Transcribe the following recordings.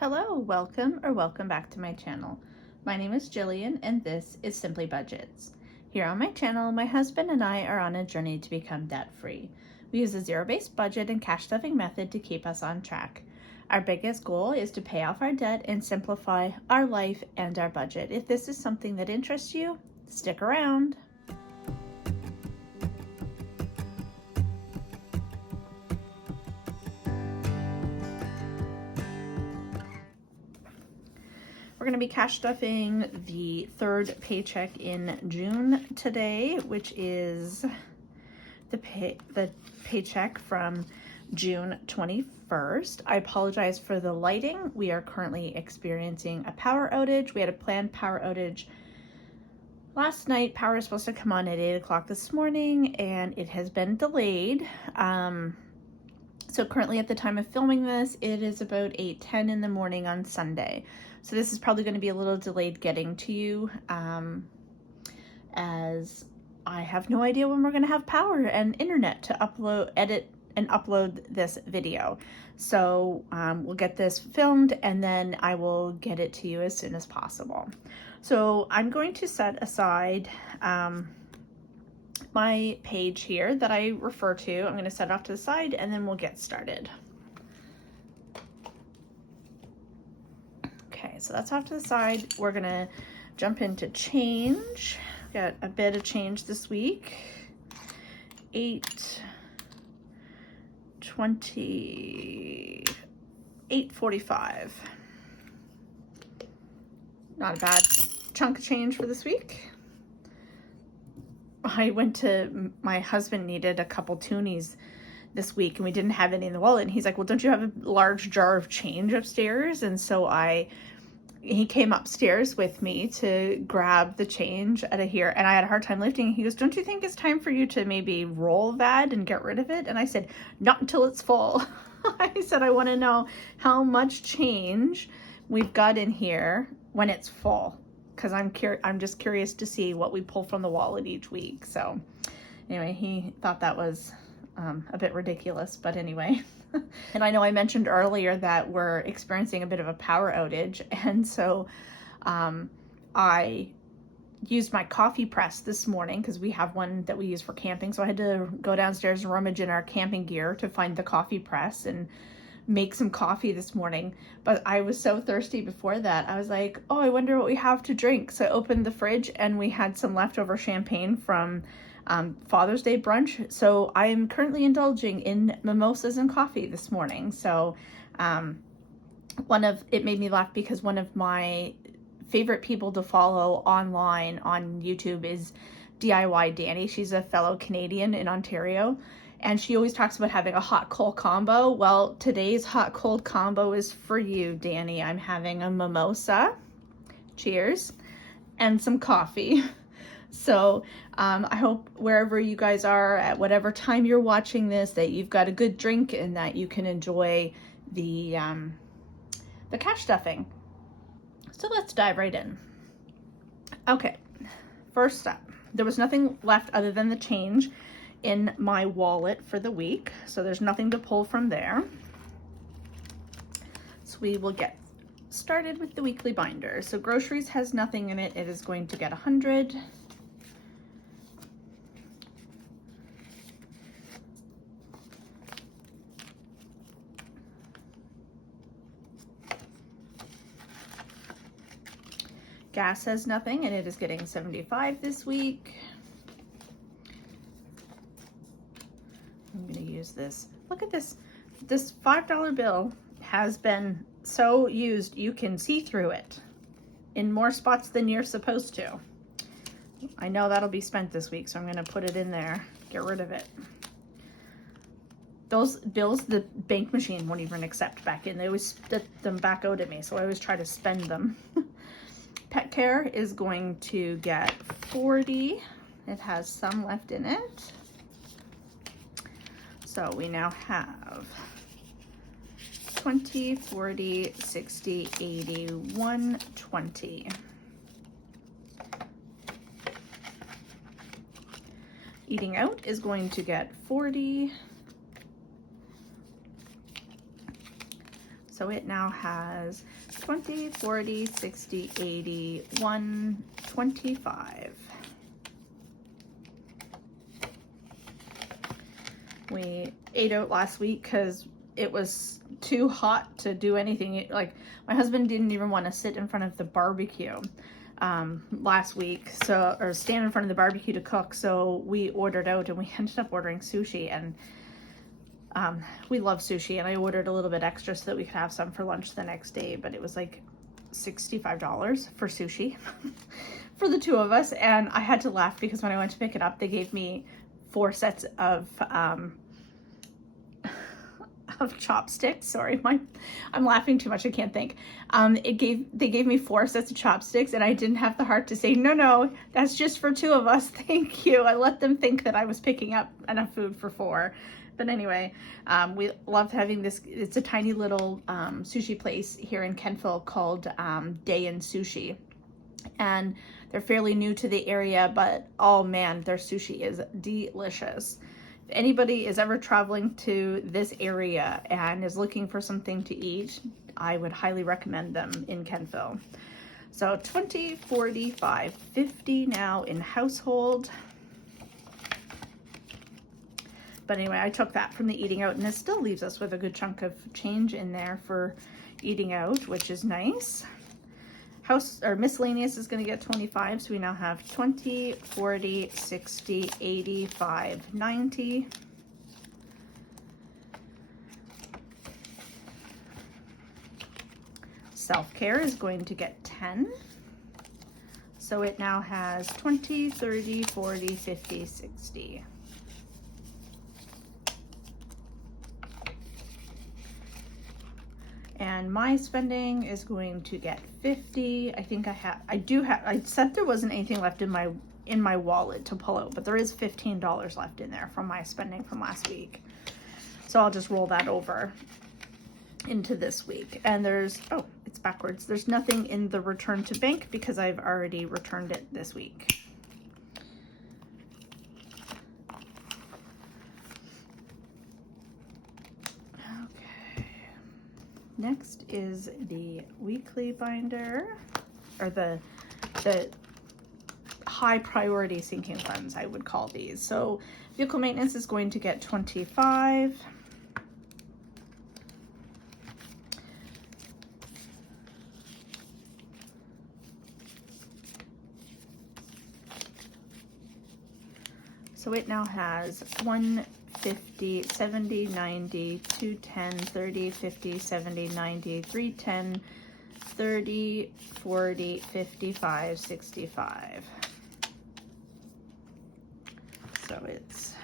Hello, welcome or welcome back to my channel. My name is Jillian and this is Simply Budgets. Here on my channel, my husband and I are on a journey to become debt-free. We use a zero-based budget and cash stuffing method to keep us on track. Our biggest goal is to pay off our debt and simplify our life and our budget. If this is something that interests you, stick around. We're going to be cash stuffing the third paycheck in June today, which is the paycheck from June 21st. I apologize for the lighting. We are currently experiencing a power outage. We had a planned power outage last night. Power is supposed to come on at 8 o'clock this morning, and it has been delayed. So currently at the time of filming this, it is about 8:10 in the morning on Sunday. So this is probably going to be a little delayed getting to you, as I have no idea when we're going to have power and internet to edit and upload this video. So we'll get this filmed and then I will get it to you as soon as possible. So I'm going to set aside my page here that I refer to. I'm going to set it off to the side and then we'll get started. Okay, so that's off to the side. We're going to jump into change. Got a bit of change this week. 8:45. Not a bad chunk of change for this week. My husband needed a couple toonies this week and we didn't have any in the wallet. And he's like, well, don't you have a large jar of change upstairs? And so he came upstairs with me to grab the change out of here. And I had a hard time lifting. He goes, don't you think it's time for you to maybe roll that and get rid of it? And I said, not until it's full. I said, I want to know how much change we've got in here when it's full. Because I'm just curious to see what we pull from the wallet each week. So anyway, he thought that was a bit ridiculous, but anyway. And I know I mentioned earlier that we're experiencing a bit of a power outage, and so I used my coffee press this morning because we have one that we use for camping. So I had to go downstairs and rummage in our camping gear to find the coffee press and make some coffee this morning. But I was so thirsty before that. I was like, oh, I wonder what we have to drink. So I opened the fridge and we had some leftover champagne from Father's Day brunch. So I am currently indulging in mimosas and coffee this morning. So it made me laugh because one of my favorite people to follow online on YouTube is DIY Danny. She's a fellow Canadian in Ontario. And she always talks about having a hot cold combo. Well, today's hot cold combo is for you, Danny. I'm having a mimosa, cheers, and some coffee. So I hope wherever you guys are, at whatever time you're watching this, that you've got a good drink and that you can enjoy the cash stuffing. So let's dive right in. Okay, first up, there was nothing left other than the change in my wallet for the week. So there's nothing to pull from there. So we will get started with the weekly binder. So groceries has nothing in it. It is going to get 100. Gas says nothing, and it is getting 75 this week. I'm gonna use this. Look at this. This $5 bill has been so used you can see through it in more spots than you're supposed to. I know that'll be spent this week, so I'm gonna put it in there, get rid of it. Those bills, the bank machine won't even accept back in. They always spit them back out at me, so I always try to spend them. Pet care is going to get 40. It has some left in it. So we now have 20, 40, 60, 80, 120. Eating out is going to get 40. So it now has 20, 40, 60, 80, 125. We ate out last week because it was too hot to do anything. Like, my husband didn't even want to sit in front of the barbecue last week, or stand in front of the barbecue to cook. So we ordered out, and we ended up ordering sushi, and we love sushi, and I ordered a little bit extra so that we could have some for lunch the next day, but it was like $65 for sushi for the two of us. And I had to laugh because when I went to pick it up, they gave me 4 sets of chopsticks. Sorry, I'm laughing too much, I can't think. They gave me 4 sets of chopsticks, and I didn't have the heart to say, no, that's just for 2 of us, thank you. I let them think that I was picking up enough food for 4. But anyway, we love having this. It's a tiny little sushi place here in Kentville called Day and Sushi. And they're fairly new to the area, but oh man, their sushi is delicious. If anybody is ever traveling to this area and is looking for something to eat, I would highly recommend them in Kentville. So 20, 45, 50 now in household. But anyway, I took that from the eating out, and it still leaves us with a good chunk of change in there for eating out, which is nice. House or miscellaneous is going to get 25, so we now have 20, 40, 60, 85, 90. Self-care is going to get 10. So it now has 20, 30, 40, 50, 60. And my spending is going to get 50. I think I said there wasn't anything left in my wallet to pull out, but there is $15 left in there from my spending from last week. So I'll just roll that over into this week. And there's, oh, it's backwards. There's nothing in the return to bank because I've already returned it this week. Next is the weekly binder, or the high priority sinking funds, I would call these. So vehicle maintenance is going to get 25. So it now has 50, 70, 90, 210, 30, 50, 70, 90, 310, 30, 40, 55, 65. So it's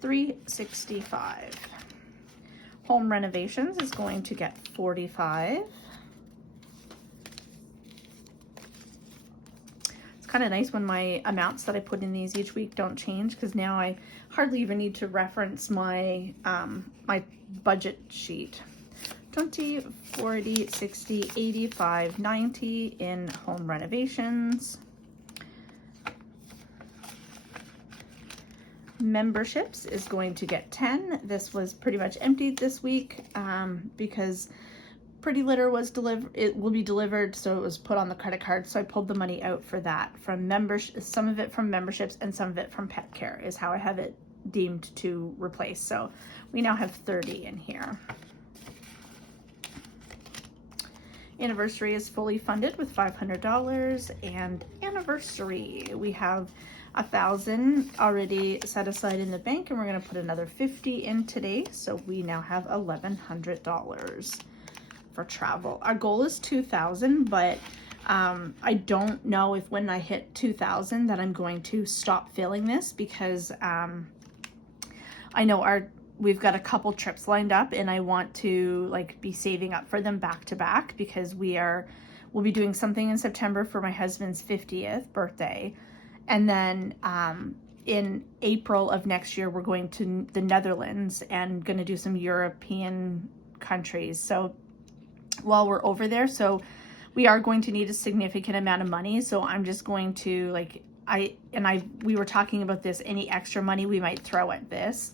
365. Home renovations is going to get 45. Kind of nice when my amounts that I put in these each week don't change, because now I hardly even need to reference my my budget sheet. 20, 40, 60, 85, 90 in home renovations. Memberships is going to get 10. This was pretty much emptied this week because Pretty Litter was delivered. It will be delivered, so it was put on the credit card. So I pulled the money out for that from some of it from memberships and some of it from pet care is how I have it deemed to replace. So we now have 30 in here. Anniversary is fully funded with $500. And anniversary, we have $1,000 already set aside in the bank, and we're going to put another $50 in today. So we now have $1,100 for travel. Our goal is $2,000, but I don't know if when I hit 2,000 that I'm going to stop filling this, because I know we've got a couple trips lined up, and I want to like be saving up for them back to back, because we'll be doing something in September for my husband's 50th birthday. And then in April of next year, we're going to the Netherlands and going to do some European countries. So while we're over there, so we are going to need a significant amount of money. So I'm just going to we were talking about this, any extra money we might throw at this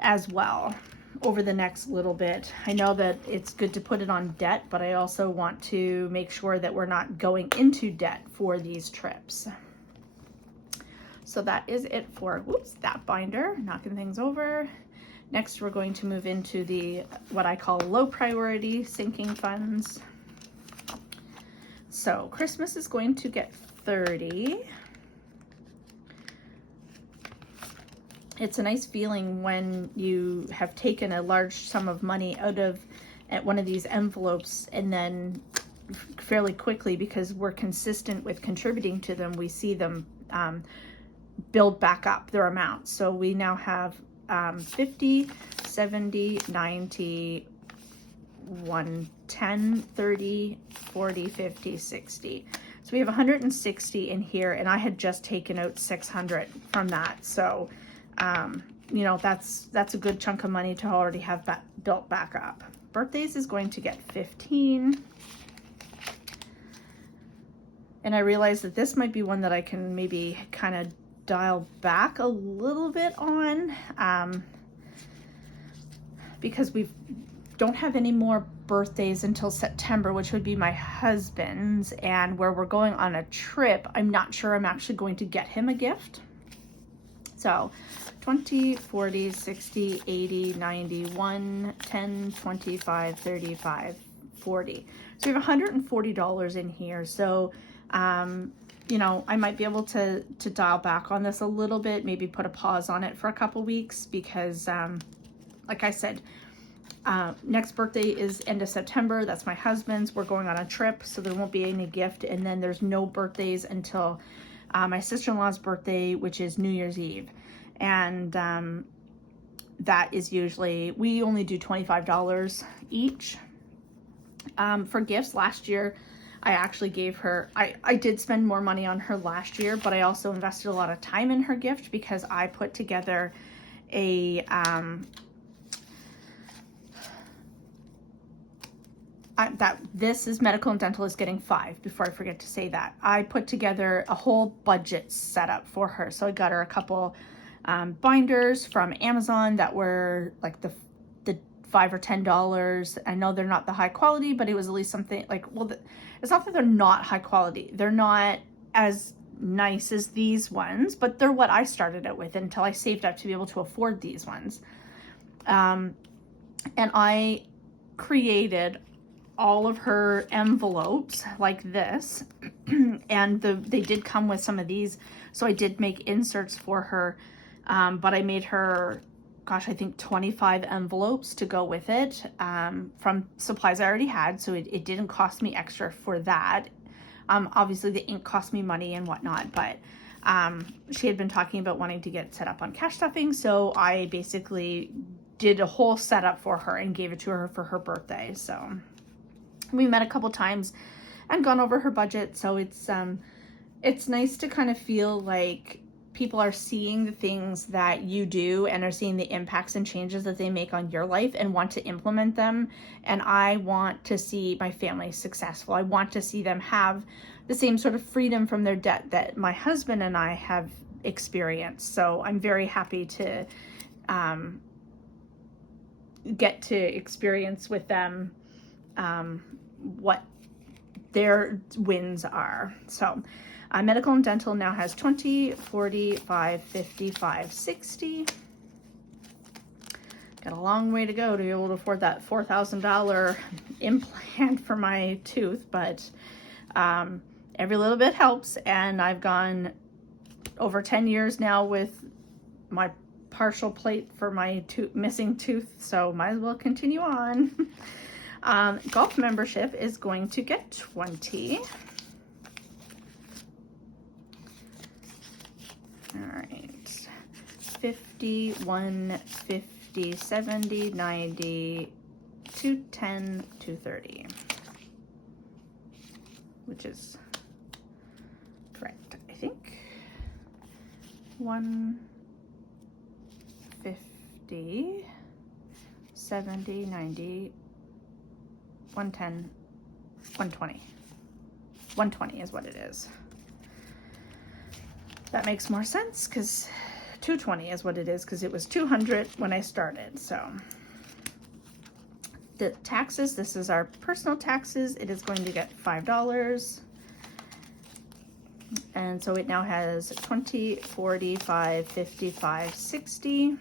as well over the next little bit. I know that it's good to put it on debt, but I also want to make sure that we're not going into debt for these trips. So that is it for, that binder, knocking things over. Next, we're going to move into what I call low priority sinking funds. So Christmas is going to get 30. It's a nice feeling when you have taken a large sum of money out of one of these envelopes, and then fairly quickly, because we're consistent with contributing to them, we see them build back up their amount. So we now have 50, 70, 90, 110, 30, 40, 50, 60. So we have 160 in here, and I had just taken out 600 from that. So, you know, that's a good chunk of money to already have built back up. Birthdays is going to get 15. And I realized that this might be one that I can maybe kind of dial back a little bit on, because we don't have any more birthdays until September, which would be my husband's, and where we're going on a trip, I'm not sure I'm actually going to get him a gift. So 20, 40, 60, 80, 90, 1, 10, 25, 35, 40. So we have $140 in here. So, you know, I might be able to dial back on this a little bit, maybe put a pause on it for a couple weeks, because, like I said, next birthday is end of September. That's my husband's. We're going on a trip, so there won't be any gift. And then there's no birthdays until my sister-in-law's birthday, which is New Year's Eve. And that is usually, we only do $25 each for gifts. Last year, I actually gave her, I did spend more money on her last year, but I also invested a lot of time in her gift, because I put together a, this is medical and dental is getting 5, before I forget to say that. I put together a whole budget setup for her. So I got her a couple binders from Amazon that were like the $5 or $10. I know they're not the high quality, but it was at least something like, well, it's not that they're not high quality. They're not as nice as these ones, but they're what I started out with until I saved up to be able to afford these ones. And I created all of her envelopes like this, and they did come with some of these, so I did make inserts for her, but I made her, gosh, I think 25 envelopes to go with it, from supplies I already had, so it didn't cost me extra for that. Obviously the ink cost me money and whatnot, but she had been talking about wanting to get set up on cash stuffing, so I basically did a whole setup for her and gave it to her for her birthday. So we met a couple times and gone over her budget. So it's nice to kind of feel like people are seeing the things that you do and are seeing the impacts and changes that they make on your life and want to implement them. And I want to see my family successful. I want to see them have the same sort of freedom from their debt that my husband and I have experienced. So I'm very happy to get to experience with them what their wins are. So medical and dental now has 20, 40, 5, 55, 60. Got a long way to go to be able to afford that $4,000 implant for my tooth, but every little bit helps, and I've gone over 10 years now with my partial plate for my missing tooth, so might as well continue on. Golf membership is going to get 20. All right, 50, 150, 70, 90, 210, 230, which is correct, I think. 150, 70, 90, 110, 120. 120 is what it is. That makes more sense because 220 is what it is because it was 200 when I started. So the taxes, this is our personal taxes. It is going to get $5. And so it now has 20, 40, 5, 55, 60.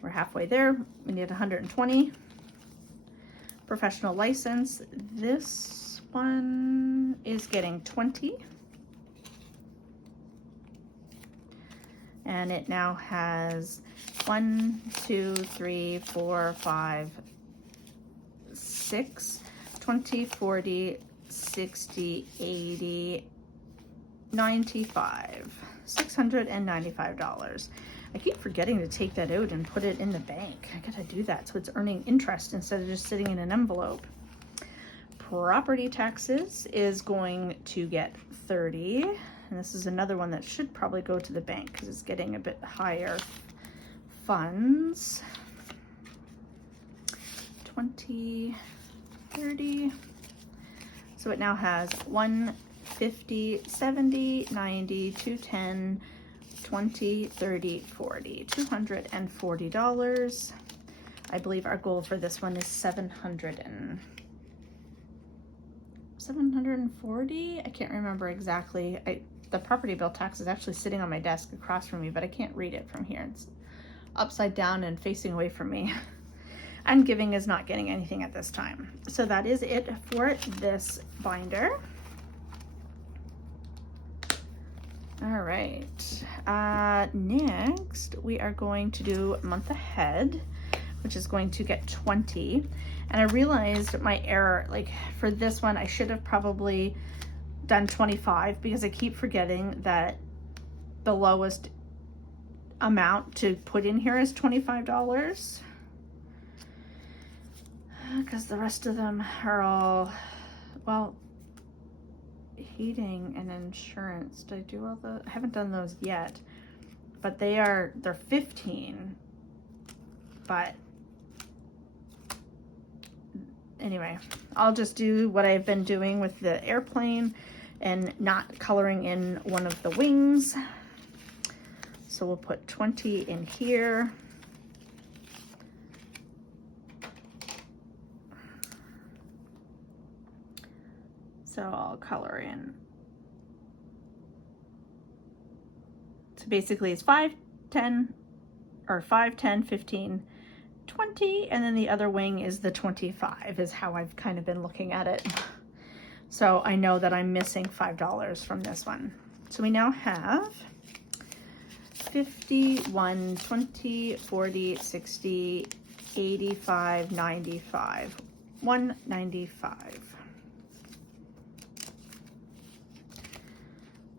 We're halfway there. We need 120. Professional license. This one is getting 20. And it now has 1, 2, 3, 4, 5, 6, 20, 40, 60, 80, 95, $695. I keep forgetting to take that out and put it in the bank. I gotta do that so it's earning interest instead of just sitting in an envelope. Property taxes is going to get 30. And this is another one that should probably go to the bank because it's getting a bit higher funds. 20, 30. So it now has 150, 70, 90, 210, 20, 30, 40, $240. I believe our goal for this one is 740. I can't remember exactly. The property bill tax is actually sitting on my desk across from me, but I can't read it from here. It's upside down and facing away from me. And giving is not getting anything at this time. So that is it for this binder. All right, next we are going to do month ahead, which is going to get 20. And I realized my error, like for this one, I should have probably done 25 because I keep forgetting that the lowest amount to put in here is $25. Because the rest of them are all, well, heating and insurance. Did I do all the, I haven't done those yet, but they're 15. But anyway, I'll just do what I've been doing with the airplane and not coloring in one of the wings. So we'll put 20 in here. So I'll color in. So basically it's 5, 10, or 5, 10, 15, 20, and then the other wing is the 25 is how I've kind of been looking at it. So I know that I'm missing $5 from this one. So we now have 50, 1, 20, 40, 60, 85, 95, 195.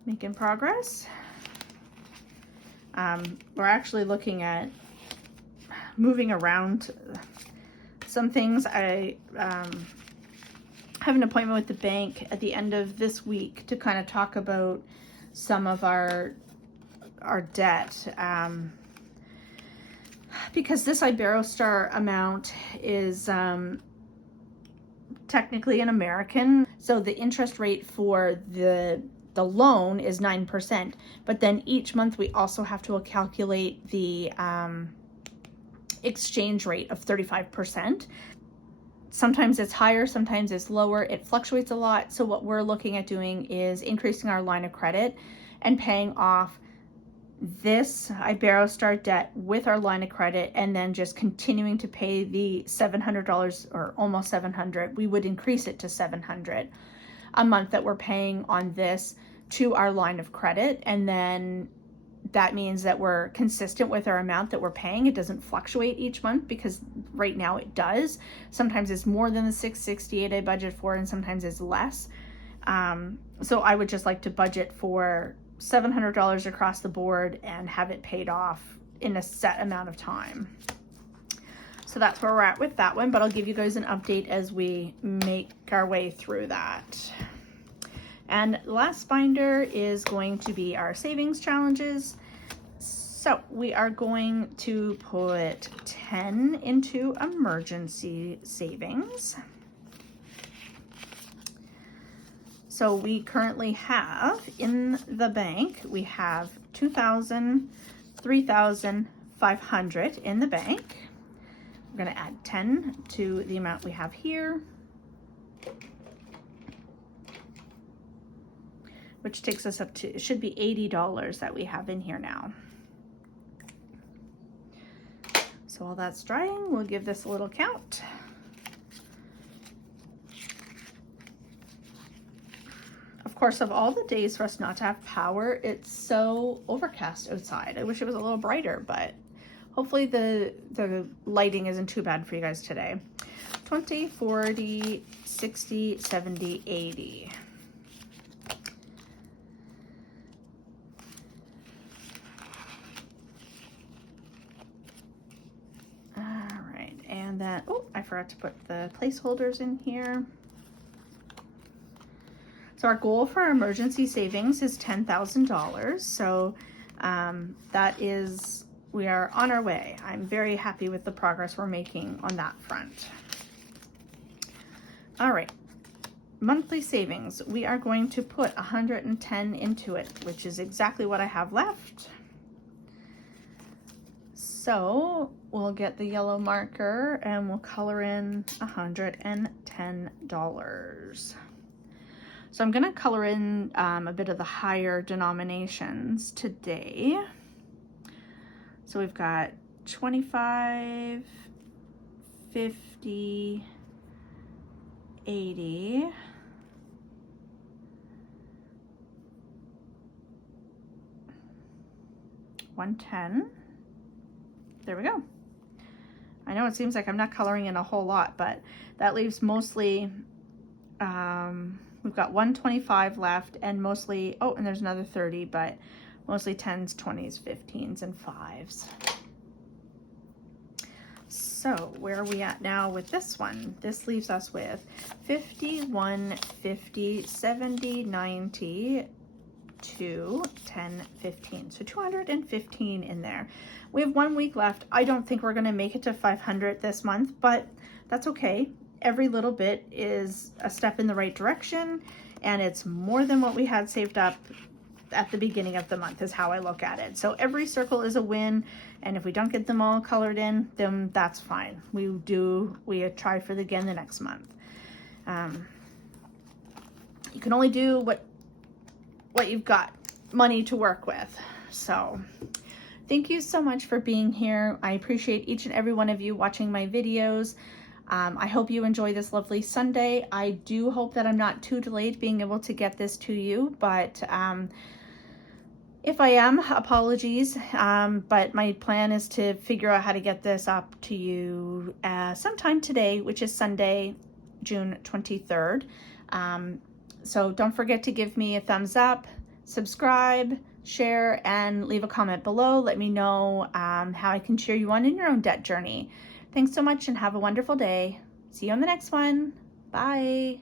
Making progress. We're actually looking at moving around some things. I have an appointment with the bank at the end of this week to kind of talk about some of our debt. Because this Iberostar amount is technically an American, so the interest rate for the loan is 9%, but then each month we also have to calculate the exchange rate of 35%. Sometimes it's higher, sometimes it's lower. It fluctuates a lot. So what we're looking at doing is increasing our line of credit and paying off This Iberostar debt with our line of credit, and then just continuing to pay the $700 or almost $700. We would increase it to $700 a month that we're paying on this to our line of credit. And then that means that we're consistent with our amount that we're paying. It doesn't fluctuate each month, because right now it does. Sometimes it's more than the $668 I budget for, and sometimes it's less. So I would just like to budget for $700 across the board and have it paid off in a set amount of time. So that's where we're at with that one, but I'll give you guys an update as we make our way through that. And the last binder is going to be our savings challenges. So we are going to put 10 into emergency savings. So we currently have in the bank, we have $2,000, $3,500 in the bank. We're going to add 10 to the amount we have here, which takes us up to, it should be $80 that we have in here now. So while that's drying, we'll give this a little count. Of course, of all the days for us not to have power, it's so overcast outside. I wish it was a little brighter, but hopefully the lighting isn't too bad for you guys today. 20, 40, 60, 70, 80. All right, and then, oh, I forgot to put the placeholders in here. So our goal for our emergency savings is $10,000. So that is, we are on our way. I'm very happy with the progress we're making on that front. All right, monthly savings. We are going to put 110 into it, which is exactly what I have left. So we'll get the yellow marker and we'll color in $110. So I'm going to color in a bit of the higher denominations today. So we've got 25, 50, 80, 110. There we go. I know it seems like I'm not coloring in a whole lot, but that leaves mostly, we've got 125 left, and mostly, oh, and there's another 30, but mostly 10s, 20s, 15s, and 5s. So where are we at now with this one? This leaves us with 50, 1, 50, 70, 90, 2, 10, 15. So 215 in there. We have 1 week left. I don't think we're going to make it to 500 this month, but that's okay. Every little bit is a step in the right direction, and it's more than what we had saved up at the beginning of the month is how I look at it. So every circle is a win, and if we don't get them all colored in, then that's fine. We try for it again the next month. You can only do what you've got money to work with. So thank you so much for being here. I appreciate each and every one of you watching my videos. I hope you enjoy this lovely Sunday. I do hope that I'm not too delayed being able to get this to you, but if I am, apologies. But my plan is to figure out how to get this up to you sometime today, which is Sunday, June 23rd. So don't forget to give me a thumbs up, subscribe, share, and leave a comment below. Let me know how I can cheer you on in your own debt journey. Thanks so much and have a wonderful day. See you on the next one. Bye.